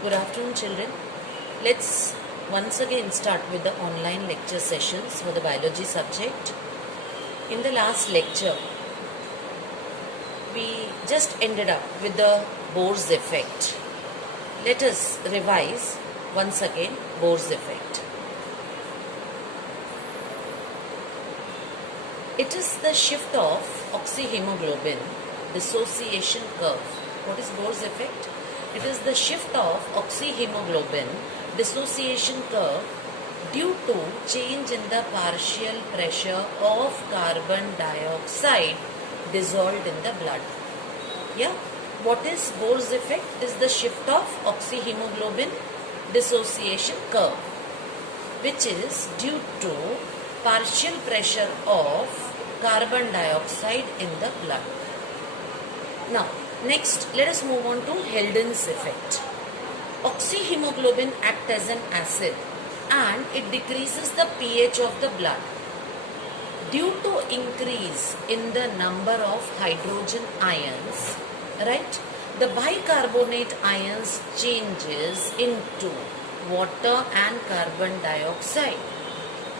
Good afternoon, children. Let's once again start with the online lecture sessions for the biology subject. In the last lecture, we just ended up with the Bohr's effect. Let us revise once again Bohr's effect. It is the shift of oxyhemoglobin dissociation curve. What is Bohr's effect? It is the shift of oxyhemoglobin dissociation curve due to change in the partial pressure of carbon dioxide dissolved in the blood. Yeah, what is Bohr's effect? It is the shift of oxyhemoglobin dissociation curve, which is due to partial pressure of carbon dioxide in the blood. Now, next, let us move on to Heldon's effect. Oxyhemoglobin acts as an acid and it decreases the pH of the blood. Due to increase in the number of hydrogen ions, right, the bicarbonate ions changes into water and carbon dioxide.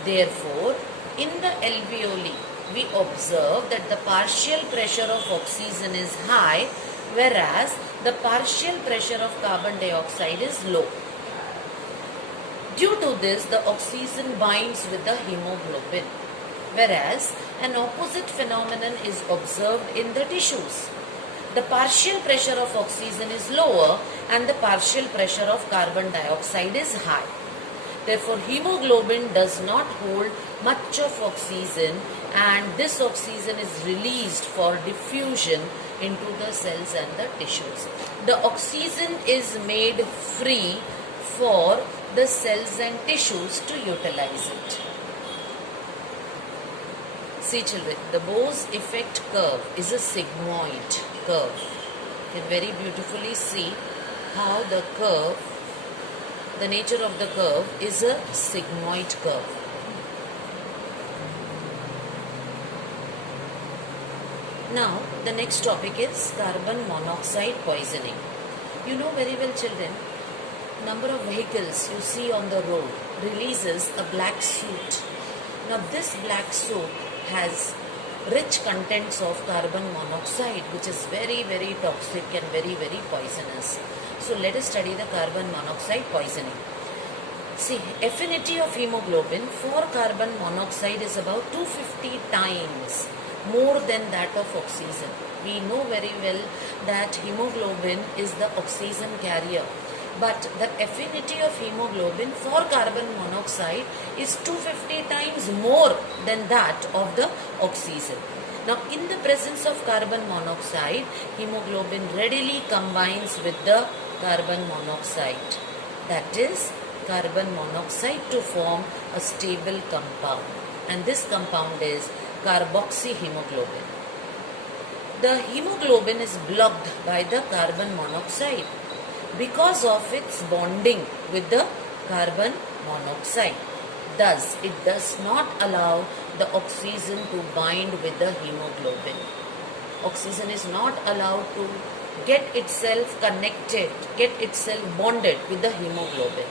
Therefore, in the alveoli, we observe that the partial pressure of oxygen is high, whereas the partial pressure of carbon dioxide is low. Due to this, the oxygen binds with the hemoglobin, whereas an opposite phenomenon is observed in the tissues. The partial pressure of oxygen is lower and the partial pressure of carbon dioxide is high. Therefore, hemoglobin does not hold much of oxygen and this oxygen is released for diffusion into the cells and the tissues. The oxygen is made free for the cells and tissues to utilize it. See children, the Bohr's effect curve is a sigmoid curve. You can very beautifully see how the curve, the nature of the curve is a sigmoid curve. Now, the next topic is carbon monoxide poisoning. You know very well children, number of vehicles you see on the road releases a black soot. Now, this black soot has rich contents of carbon monoxide, which is very, very toxic and very, very poisonous. So, let us study the carbon monoxide poisoning. See, affinity of hemoglobin for carbon monoxide is about 250 times more than that of oxygen. We know very well that hemoglobin is the oxygen carrier, but the affinity of hemoglobin for carbon monoxide is 250 times more than that of the oxygen. Now, in the presence of carbon monoxide, hemoglobin readily combines with the carbon monoxide, that is carbon monoxide, to form a stable compound, and this compound is carboxyhemoglobin. The hemoglobin is blocked by the carbon monoxide because of its bonding with the carbon monoxide. Thus, it does not allow the oxygen to bind with the hemoglobin. Oxygen is not allowed to get itself connected, get itself bonded with the hemoglobin.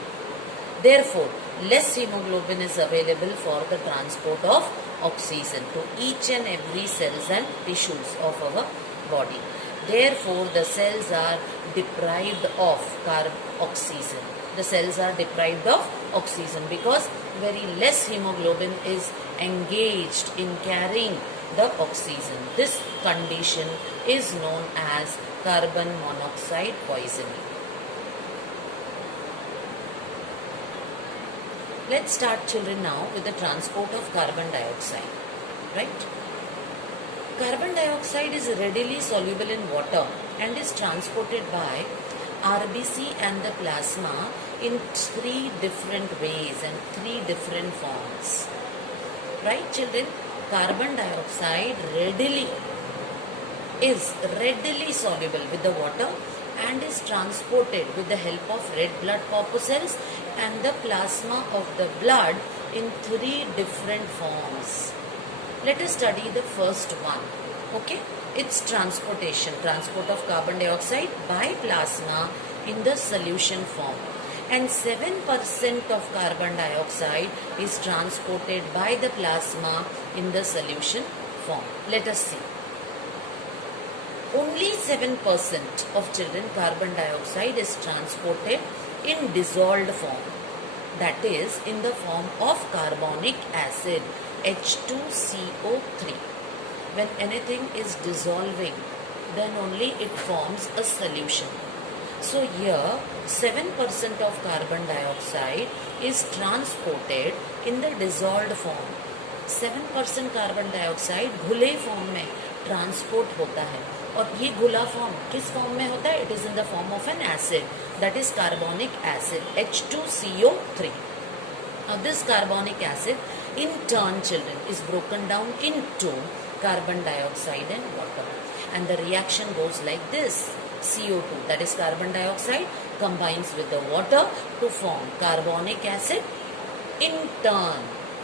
Therefore, less hemoglobin is available for the transport of oxygen to each and every cells and tissues of our body. Therefore, the cells are deprived of oxygen. The cells are deprived of oxygen because very less hemoglobin is engaged in carrying the oxygen. This condition is known as carbon monoxide poisoning. Let's start children now with the transport of carbon dioxide, right? Carbon dioxide is readily soluble in water and is transported by RBC and the plasma in 3 different ways and 3 different forms. Right children? Carbon dioxide is readily soluble with the water and is transported with the help of red blood corpuscles and the plasma of the blood in 3 different forms. Let us study the first one. Okay, its transport of carbon dioxide by plasma in the solution form, and 7% of carbon dioxide is transported by the plasma in the solution form. Let us see. Only 7% of children carbon dioxide is transported in dissolved form, that is in the form of carbonic acid H2CO3. When anything is dissolving, then only it forms a solution. So here 7% of carbon dioxide is transported in the dissolved form. 7% carbon dioxide घुले form में transport होता है, और ये घुला form किस form में होता है? It is in the form of N acid, that is carbonic acid H2CO3. Now this carbonic acid in turn, children, is broken down into carbon dioxide and water, and the reaction goes like this. CO2, that is carbon dioxide, combines with the water to form carbonic acid. In turn,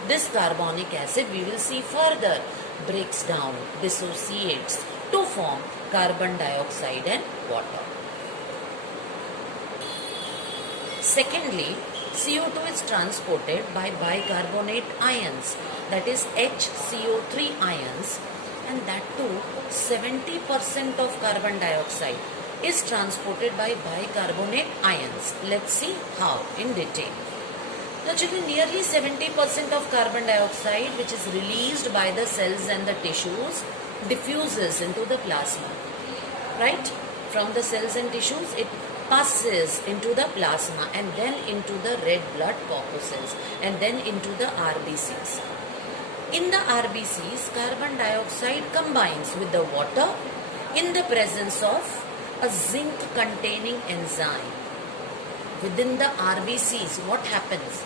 this carbonic acid, we will see further, breaks down, dissociates to form carbon dioxide and water. Secondly, CO2 is transported by bicarbonate ions, that is HCO3 ions, and that too 70% of carbon dioxide is transported by bicarbonate ions. Let's see how in detail. Now children, nearly 70% of carbon dioxide which is released by the cells and the tissues diffuses into the plasma, right? From the cells and tissues it passes into the plasma and then into the red blood corpuscles and then into the RBCs. In the RBCs, carbon dioxide combines with the water in the presence of a zinc containing enzyme. Within the RBCs, what happens?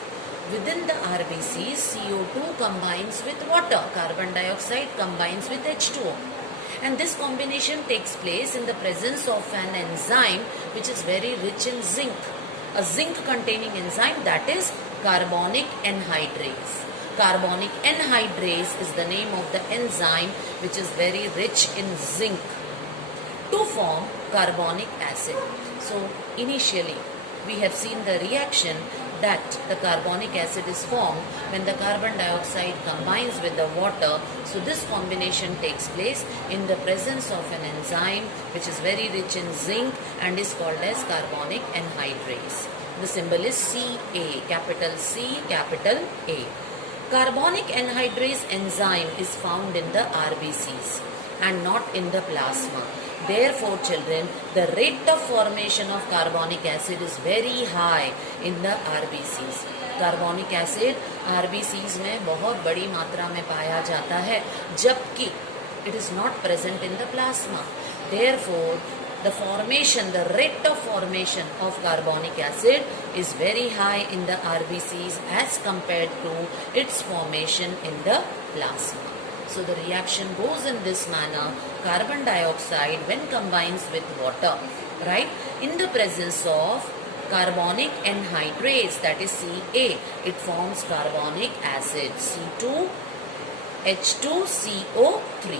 Within the RBCs, CO2 combines with water, carbon dioxide combines with H2O. And this combination takes place in the presence of an enzyme which is very rich in zinc. A zinc containing enzyme, that is carbonic anhydrase. Carbonic anhydrase is the name of the enzyme which is very rich in zinc to form carbonic acid. So initially we have seen the reaction that the carbonic acid is formed when the carbon dioxide combines with the water. So this combination takes place in the presence of an enzyme which is very rich in zinc and is called as carbonic anhydrase. The symbol is Ca, capital C, capital A. Carbonic anhydrase enzyme is found in the RBCs and not in the plasma. Therefore, children, the rate of formation of carbonic acid is very high in the RBCs. Carbonic acid RBCs में बहुत बड़ी मात्रा में पाया जाता है, जबकि it is not present in the plasma. Therefore, the rate of formation of carbonic acid is very high in the RBCs as compared to its formation in the plasma. So the reaction goes in this manner. Carbon dioxide, when combines with water, right, in the presence of carbonic anhydrase, that is Ca, it forms carbonic acid C2H2CO3.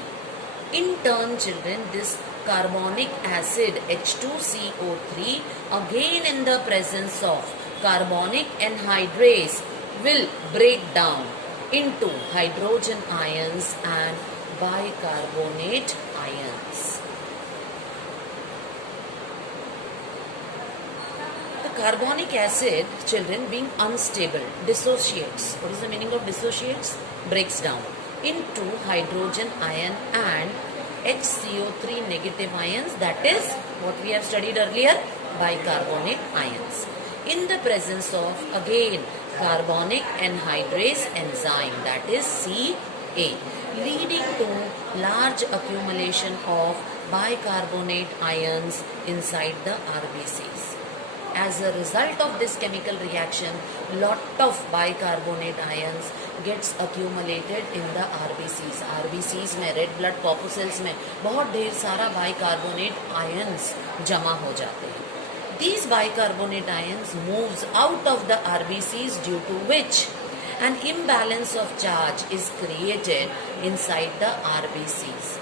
In turn, children, this carbonic acid H2CO3, again in the presence of carbonic anhydrase, will break down into hydrogen ions and bicarbonate ions. The carbonic acid, children, being unstable, dissociates. What is the meaning of dissociates? Breaks down into hydrogen ion and HCO3 negative ions, that is what we have studied earlier, bicarbonate ions. In the presence of, again, carbonic anhydrase enzyme, that is Ca, leading to large accumulation of bicarbonate ions inside the RBCs. As a result of this chemical reaction, lot of bicarbonate ions gets accumulated in the RBCs. RBCs में, red blood corpuscles में बहुत ढेर सारा bicarbonate ions जमा हो जाते हैं. These bicarbonate ions moves out of the RBCs, due to which an imbalance of charge is created inside the RBCs.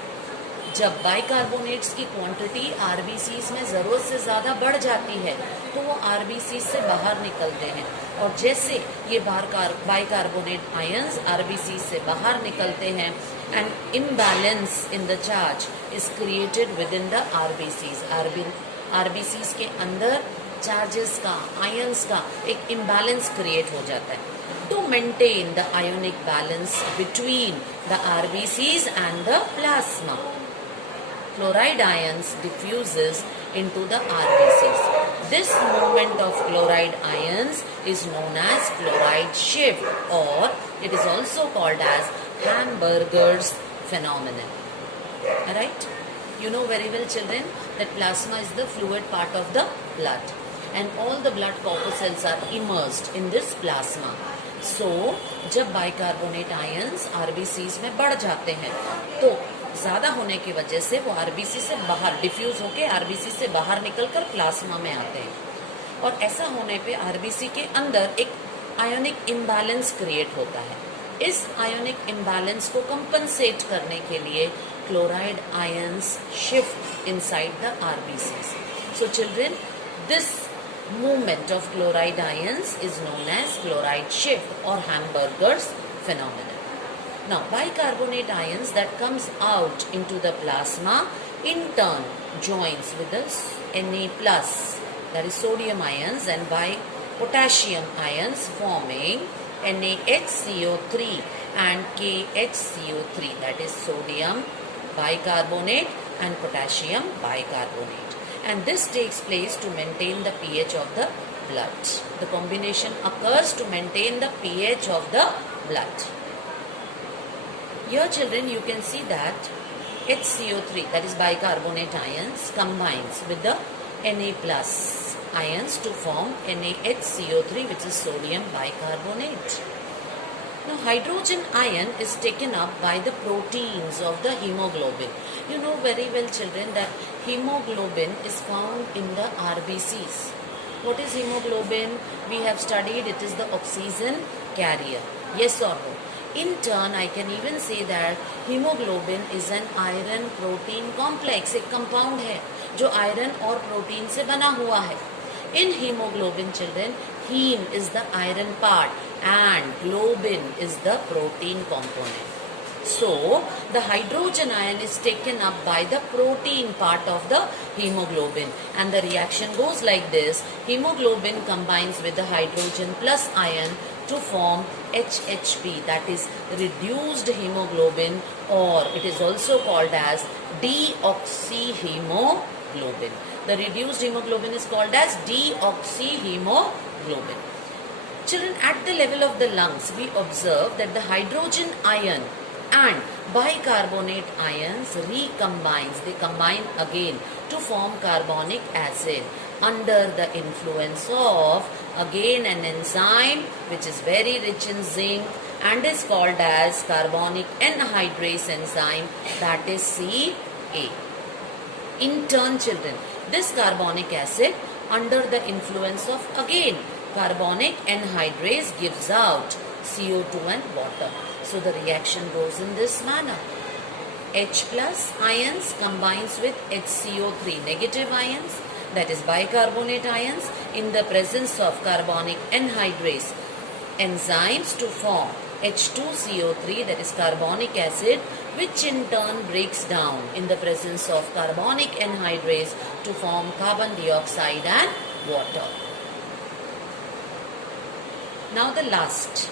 जब बाइकार्बोनेट्स की क्वांटिटी आरबीसीज में ज़रूरत से ज़्यादा बढ़ जाती है तो वो आरबीसीज से बाहर निकलते हैं, और जैसे ये बाइकार्बोनेट आयंस आरबीसीज से बाहर निकलते हैं, and imbalance in the charge is created with in the RBCs. RBCs के अंदर चार्जेस का, आयंस का एक इम्बैलेंस क्रिएट हो जाता है। To maintain the ionic balance between the RBCs and the plasma, chloride ions diffuses into the RBCs. This movement of chloride ions is known as chloride shift, or it is also called as Hamburger's phenomenon. Alright? You know very well, children, that plasma is the fluid part of the blood, and all the blood corpuscles are immersed in this plasma. So, जब bicarbonate ions RBCs में बढ़ जाते हैं तो ज्यादा होने की वजह से वो आरबीसी से बाहर डिफ्यूज होके आरबीसी से बाहर निकलकर प्लाज्मा में आते हैं, और ऐसा होने पे आरबीसी के अंदर एक आयोनिक इम्बैलेंस क्रिएट होता है। इस आयोनिक इम्बैलेंस को कंपनसेट करने के लिए chloride ions shift inside the RBCs. So children, this movement of chloride ions is known as chloride shift or Hamburger's phenomenon. Now, bicarbonate ions that comes out into the plasma in turn joins with the Na plus, that is sodium ions, and by potassium ions forming NaHCO3 and KHCO3, that is sodium bicarbonate and potassium bicarbonate. And this takes place to maintain the pH of the blood. The combination occurs to maintain the pH of the blood. Here, children, you can see that HCO3, that is bicarbonate ions, combines with the Na plus ions to form NaHCO3, which is sodium bicarbonate. Now, hydrogen ion is taken up by the proteins of the hemoglobin. You know very well, children, that hemoglobin is found in the RBCs. What is hemoglobin? We have studied it is the oxygen carrier. Yes or no? In turn, I can even say that hemoglobin is an iron protein complex. एक compound है जो iron और protein से बना हुआ है. In hemoglobin, children, heme is the iron part and globin is the protein component. So, the hydrogen ion is taken up by the protein part of the hemoglobin, and the reaction goes like this. Hemoglobin combines with the hydrogen plus ion to form HHP, that is reduced hemoglobin, or it is also called as deoxyhemoglobin. The reduced hemoglobin is called as deoxyhemoglobin. Children, at the level of the lungs, we observe that the hydrogen ion and bicarbonate ions recombines. They combine again to form carbonic acid under the influence of again an enzyme which is very rich in zinc and is called as carbonic anhydrase enzyme, that is CA. In turn, children, this carbonic acid under the influence of again carbonic anhydrase gives out CO2 and water. So the reaction goes in this manner. H plus ions combines with HCO3 negative ions, that is bicarbonate ions, in the presence of carbonic anhydrase enzymes to form H2CO3, that is carbonic acid, which in turn breaks down in the presence of carbonic anhydrase to form carbon dioxide and water. Now the last,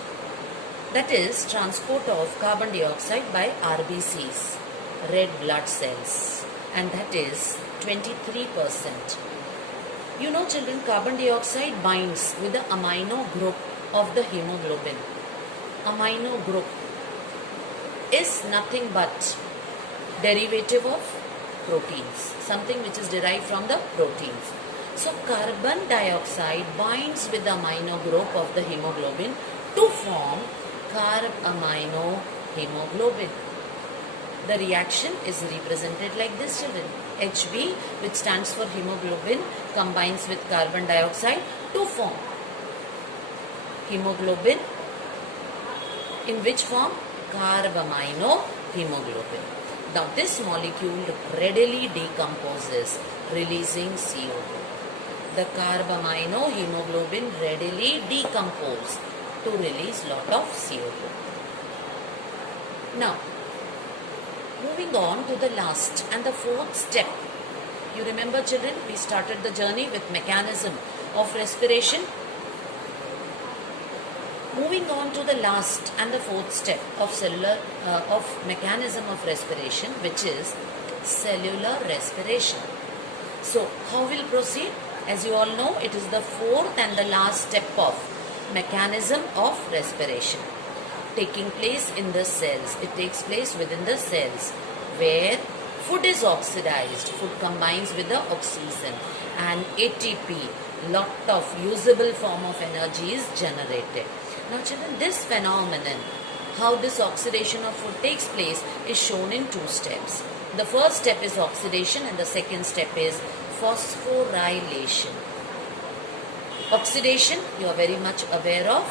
that is transport of carbon dioxide by RBCs, red blood cells, and that is 23%. You know, children, carbon dioxide binds with the amino group of the hemoglobin. Amino group is nothing but derivative of proteins, something which is derived from the proteins. So carbon dioxide binds with the amino group of the hemoglobin to form carbamino hemoglobin. The reaction is represented like this, children. Hb, which stands for hemoglobin, combines with carbon dioxide to form hemoglobin, in which form carbamino hemoglobin. Now this molecule readily decomposes, releasing CO2. The carbamino hemoglobin readily decompose to release lot of CO2. Now, moving on to the last and the fourth step. You remember, children, we started the journey with mechanism of respiration. Moving on to the last and the fourth step of mechanism of respiration, which is cellular respiration. So, how we'll proceed? As you all know, it is the fourth and the last step of mechanism of respiration taking place in the cells. It takes place within the cells where food is oxidized. Food combines with the oxygen and ATP, lot of usable form of energy is generated. Now children, this phenomenon, how this oxidation of food takes place, is shown in two steps. The first step is oxidation and the second step is phosphorylation. Oxidation, you are very much aware of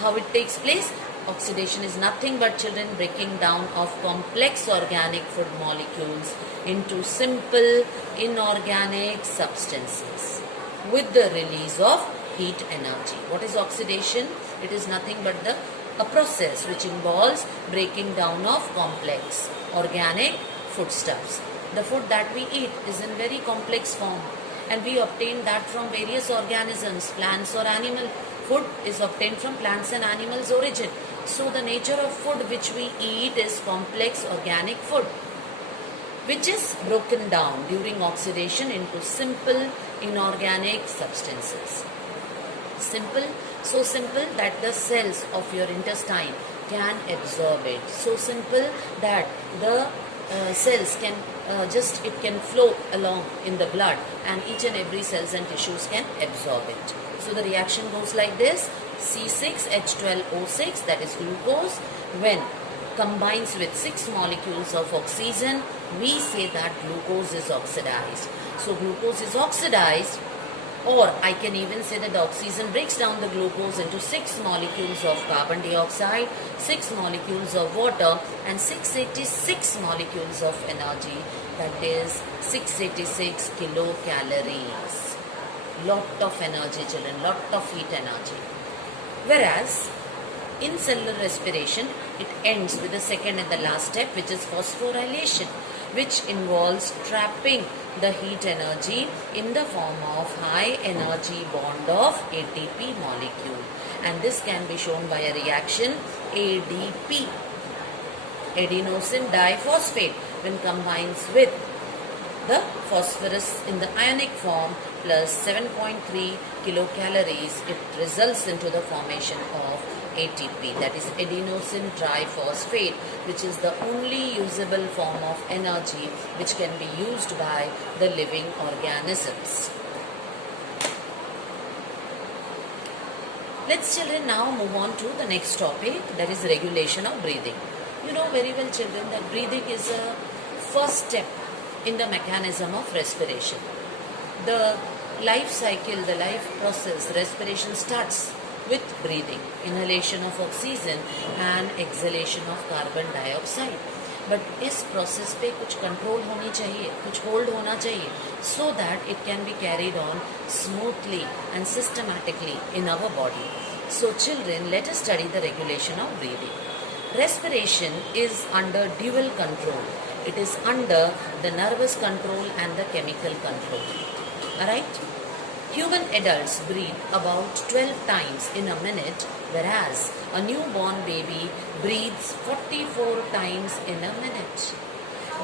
how it takes place. Oxidation is nothing but, children, breaking down of complex organic food molecules into simple inorganic substances with the release of heat energy. What is oxidation? It is nothing but a process which involves breaking down of complex organic foodstuffs. The food that we eat is in very complex form and we obtain that from various organisms, plants or animal. Food is obtained from plants and animals' origin. So the nature of food which we eat is complex organic food, which is broken down during oxidation into simple inorganic substances. Simple, so simple that the cells of your intestine can absorb it. So simple that the cells can it can flow along in the blood and each and every cells and tissues can absorb it. So the reaction goes like this: C6H12O6, that is glucose, when combines with 6 molecules of oxygen, we say that glucose is oxidized. So glucose is oxidized, or I can even say that the oxygen breaks down the glucose into 6 molecules of carbon dioxide, 6 molecules of water and 686 molecules of energy, that is 686 kilocalories. Lot of energy, children, lot of heat energy. Whereas in cellular respiration, it ends with the second and the last step, which is phosphorylation, which involves trapping the heat energy in the form of high energy bond of ATP molecule. And this can be shown by a reaction ADP, adenosine diphosphate, when combines with the phosphorus in the ionic form plus 7.3 kilocalories, it results into the formation of ATP, that is adenosine triphosphate, which is the only usable form of energy which can be used by the living organisms. Let's, children, now move on to the next topic, that is regulation of breathing. You know very well, children, that breathing is a first step in the mechanism of respiration. The life cycle, the life process, respiration starts with breathing, inhalation of oxygen and exhalation of carbon dioxide. But इस process पे कुछ control होनी चाहिए, कुछ hold होना चाहिए, so that it can be carried on smoothly and systematically in our body. So children, let us study the regulation of breathing. Respiration is under dual control. It is under the nervous control and the chemical control. Alright? Human adults breathe about 12 times in a minute, whereas a newborn baby breathes 44 times in a minute.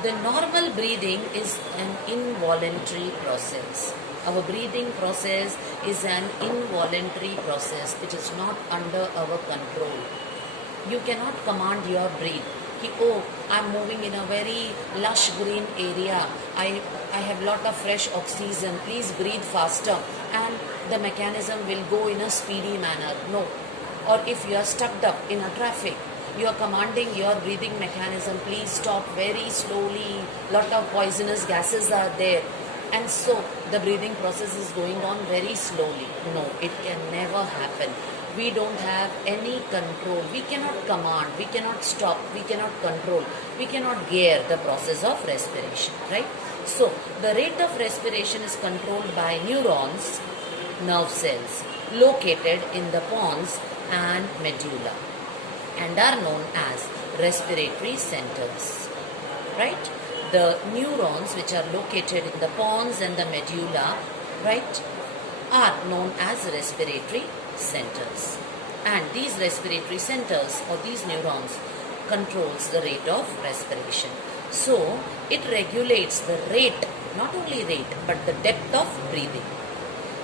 The normal breathing is an involuntary process. Our breathing process is an involuntary process. It is not under our control. You cannot command your breath. Oh, I'm moving in a very lush green area. I have lot of fresh oxygen. Please breathe faster. And the mechanism will go in a speedy manner. No. Or if you are stuck up in a traffic, you are commanding your breathing mechanism, please stop very slowly. Lot of poisonous gases are there. and so the breathing process is going on very slowly. No, it can never happen. We don't have any control. We cannot command, we cannot stop, we cannot control, we cannot gear the process of respiration, right? So the rate of respiration is controlled by neurons, nerve cells located in the pons and medulla, and are known as respiratory centers, right? The neurons which are located in the pons and the medulla, right, are known as respiratory centers. And these respiratory centers or these neurons controls the rate of respiration. So it regulates the rate, not only rate, but the depth of breathing.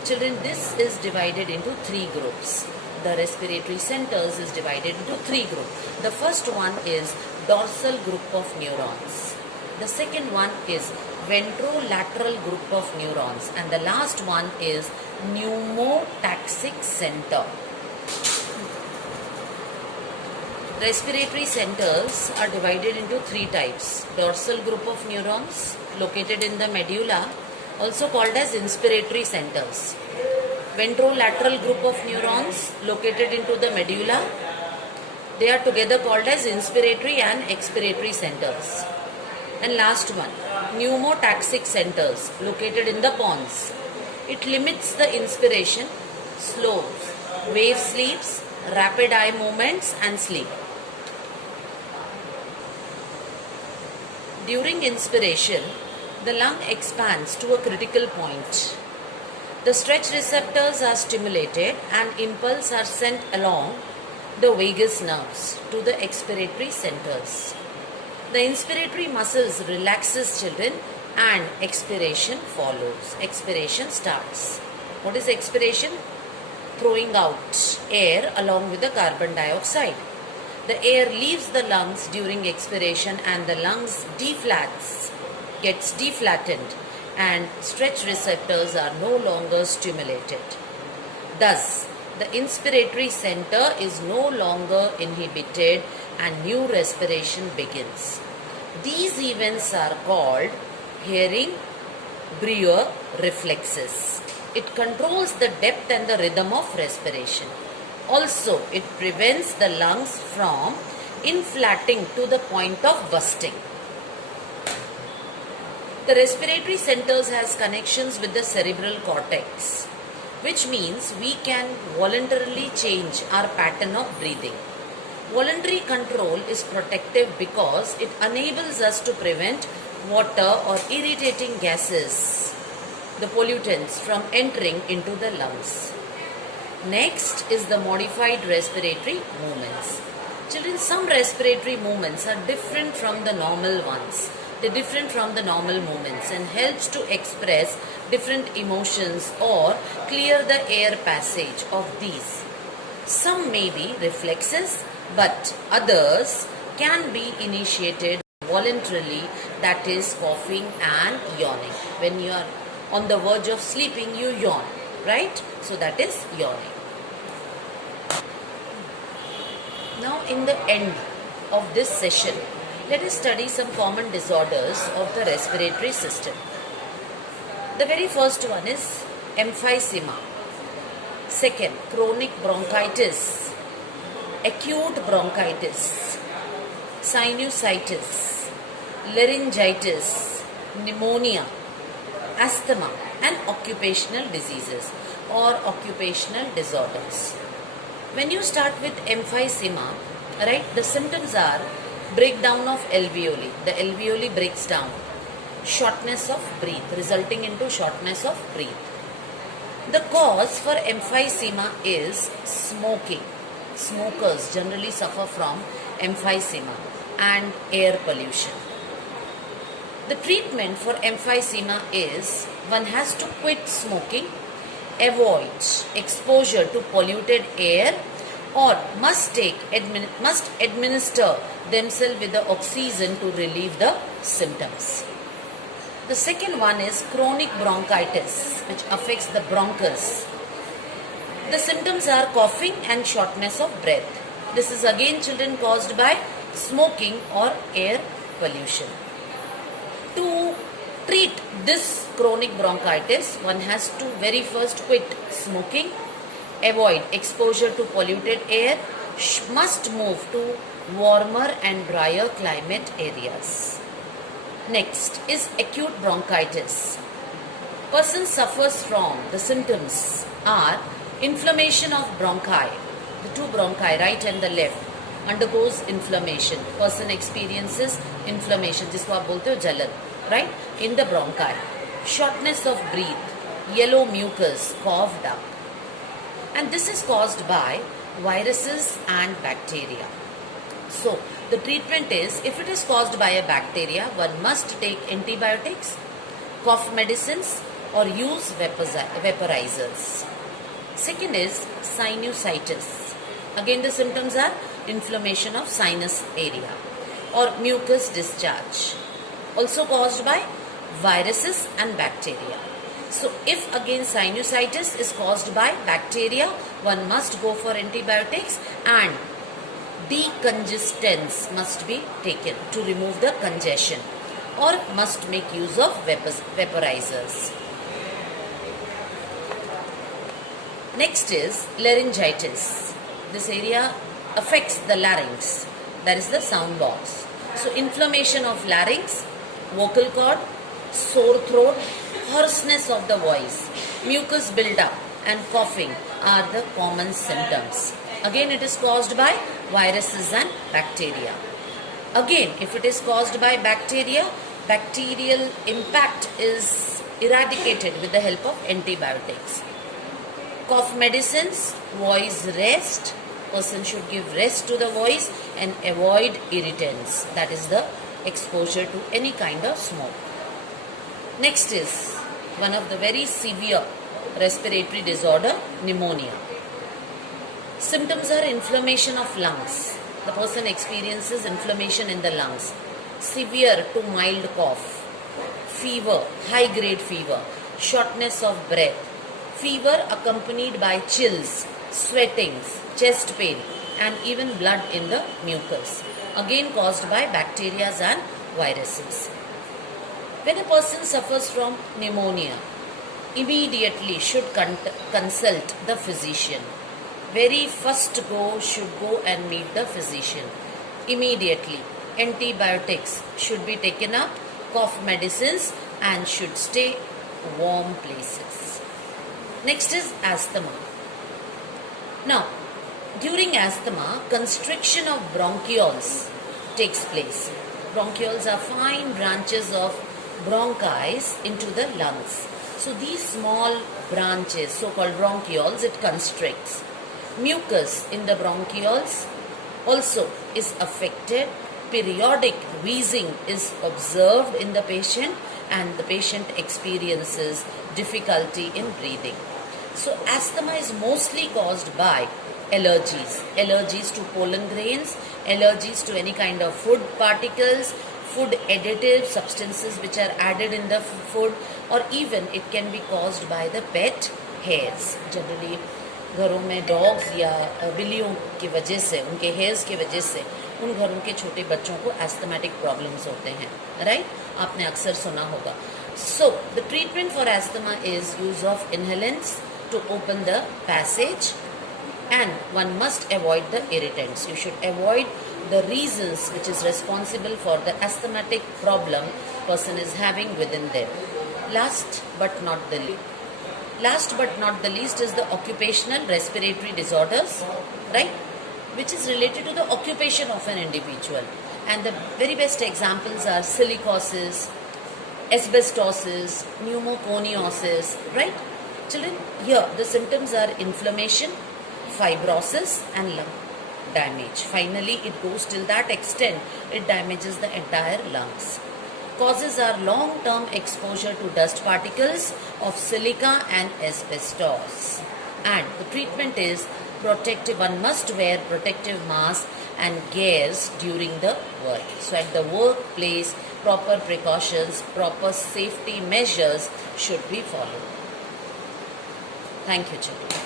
Children, this is divided into three groups. The respiratory centers is divided into three groups. The first one is dorsal group of neurons. The second one is ventrolateral group of neurons. And the last one is pneumotaxic center. Respiratory centers are divided into three types. Dorsal group of neurons located in the medulla, also called as inspiratory centers. Ventrolateral group of neurons located into the medulla, they are together called as inspiratory and expiratory centers. And last one, pneumotaxic centers located in the pons. It limits the inspiration, slows, wave sleeps, rapid eye movements and sleep. During inspiration, the lung expands to a critical point. The stretch receptors are stimulated and impulses are sent along the vagus nerves to the expiratory centers. The inspiratory muscles relaxes, children, and expiration follows. Expiration starts. What is expiration? Throwing out air along with the carbon dioxide. The air leaves the lungs during expiration and the lungs gets deflattened, and stretch receptors are no longer stimulated. Thus, the inspiratory center is no longer inhibited and new respiration begins. These events are called Hering-Breuer reflexes. It controls the depth and the rhythm of respiration. Also, it prevents the lungs from inflating to the point of bursting. The respiratory centers has connections with the cerebral cortex, which means we can voluntarily change our pattern of breathing. Voluntary control is protective because it enables us to prevent water or irritating gases, the pollutants, from entering into the lungs. Next is the modified respiratory movements. Children, some respiratory movements are different from the normal ones. They're different from the normal movements and helps to express different emotions or clear the air passage of these. Some may be reflexes, but others can be initiated voluntarily, that is coughing and yawning. When you are on the verge of sleeping, you yawn, right? So that is yawning. Now in the end of this session, let us study some common disorders of the respiratory system. The very first one is emphysema. Second, chronic bronchitis, acute bronchitis, sinusitis, laryngitis, pneumonia, asthma, and occupational diseases or occupational disorders. When you start with emphysema, right, the symptoms are breakdown of alveoli. The alveoli breaks down. Shortness of breath, resulting into shortness of breath. The cause for emphysema is smoking. Smokers generally suffer from emphysema and air pollution. The treatment for emphysema is one has to quit smoking, avoid exposure to polluted air, or must administer themselves with the oxygen to relieve the symptoms. The second one is chronic bronchitis, which affects the bronchus. The symptoms are coughing and shortness of breath. This is again, children, caused by smoking or air pollution. To treat this chronic bronchitis, one has to very first quit smoking, avoid exposure to polluted air, must move to warmer and drier climate areas. Next is acute bronchitis. Person suffers from, the symptoms are inflammation of bronchi, the two bronchi, right and the left, undergoes inflammation. Person experiences inflammation, जिसको आप बोलते हो जलन, right, in the bronchi. Shortness of breath, yellow mucus, coughed up. And this is caused by viruses and bacteria. So, the treatment is, if it is caused by a bacteria, one must take antibiotics, cough medicines, or use vaporizers. Second is sinusitis. Again, the symptoms are inflammation of sinus area or mucus discharge, also caused by viruses and bacteria. So, if again sinusitis is caused by bacteria, one must go for antibiotics and decongestants must be taken to remove the congestion, or must make use of vaporizers. Next is laryngitis. This area affects the larynx, that is the sound box. So inflammation of larynx, vocal cord, sore throat, hoarseness of the voice, mucus buildup and coughing are the common symptoms. Again, it is caused by viruses and bacteria. Again, if it is caused by bacteria, bacterial impact is eradicated with the help of antibiotics. Cough medicines, voice rest, person should give rest to the voice and avoid irritants, that is the exposure to any kind of smoke. Next is one of the very severe respiratory disorder, pneumonia. Symptoms are inflammation of lungs. The person experiences inflammation in the lungs, severe to mild cough, fever, high grade fever, shortness of breath, fever accompanied by chills, sweatings, chest pain and even blood in the mucus, again caused by bacteria and viruses. When a person suffers from pneumonia, immediately should consult the physician. Very first should go and meet the physician. Immediately, antibiotics should be taken up, cough medicines and should stay warm places. Next is asthma. Now, during asthma, constriction of bronchioles takes place. Bronchioles are fine branches of bronchi into the lungs. So these small branches, so-called bronchioles, it constricts. Mucus in the bronchioles also is affected. Periodic wheezing is observed in the patient and the patient experiences difficulty in breathing. So asthma is mostly caused by allergies. Allergies to pollen grains, allergies to any kind of food particles, food additive substances which are added in the food, or even it can be caused by the pet hairs. Generally घरों में dogs या बिल्लियों की वजह से, उनके hairs की वजह से उन घरों के छोटे बच्चों को एस्थमेटिक प्रॉब्लम्स होते हैं, राइट? आपने अक्सर सुना होगा. So the treatment for asthma is use of inhalants to open the passage, and one must avoid the irritants. You should avoid the reasons which is responsible for the asthmatic problem person is having within them. Last but not the least is the occupational respiratory disorders, right, which is related to the occupation of an individual. And the very best examples are silicosis, asbestosis, pneumoconiosis, right? Children, here the symptoms are inflammation, fibrosis and lung damage. Finally, it goes till that extent, it damages the entire lungs. Causes are long-term exposure to dust particles of silica and asbestos. And the treatment is protective. One must wear protective mask and gears during the work. So at the workplace, proper precautions, proper safety measures should be followed. Thank you, children.